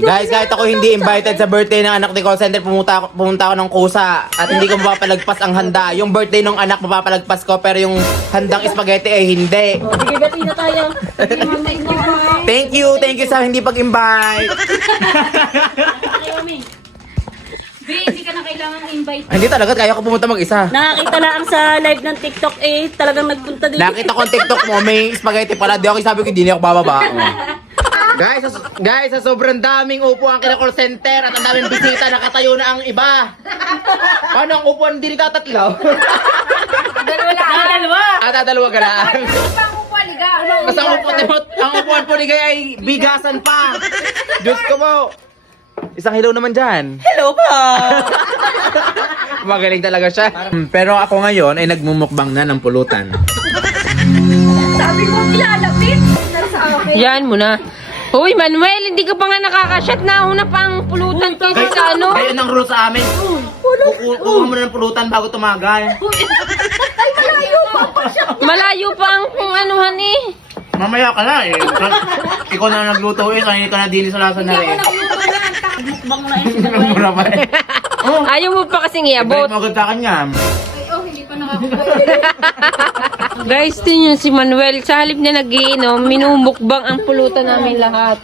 Guys, kahit ako hindi invited sa birthday ng anak ni call center, pumunta ako ng kusa at hindi ko mapapalagpas ang handa. Yung birthday ng anak mapapalagpas ko pero yung handang spaghetti ay hindi. Sige, bati na tayo. Thank you sa hindi pag-invite. Hindi ka na kailangan invite. Hindi talaga, kaya ko pumunta mag-isa. Nakakita lang sa live ng TikTok talagang nagpunta din. Nakita ko ang TikTok mo, may spaghetti pala. Di ako sabi ko, hindi ako bababa. Guys, sa sobrang daming upuan kina call center at ang daming bisita, nakatayo na ang iba. Paano ang upuan hindi tatatlo? Dalawa ka na. Basta ang upuan po ni Gay ay bigasan pa. Diyos ko po. Isang hello naman dyan. Hello po! Magaling talaga siya. Pero ako ngayon ay nagmumukbang na ng pulutan. Sabi mo, ilalapit. Yan mo na. Hoy, Manuel, hindi ka pa nga nakakashot na. Una pang pulutan kaysa sa ano. Ayun ang rule sa amin. Kuha mo na ng pulutan bago tumagal. Malayo pa ang kung anuhan eh. Mamaya ka na eh. Ikaw na nagluto eh. Kanina ka na din sa lasa na rin. Bang na yun. Mura pa eh. Ayaw mo pa kasing iabot. Balik mo agad sa kanya. Hindi pa nakakuha. Guys, tingnan si Manuel. Sa halip na nagiinom, minumukbang ang pulutan namin lahat.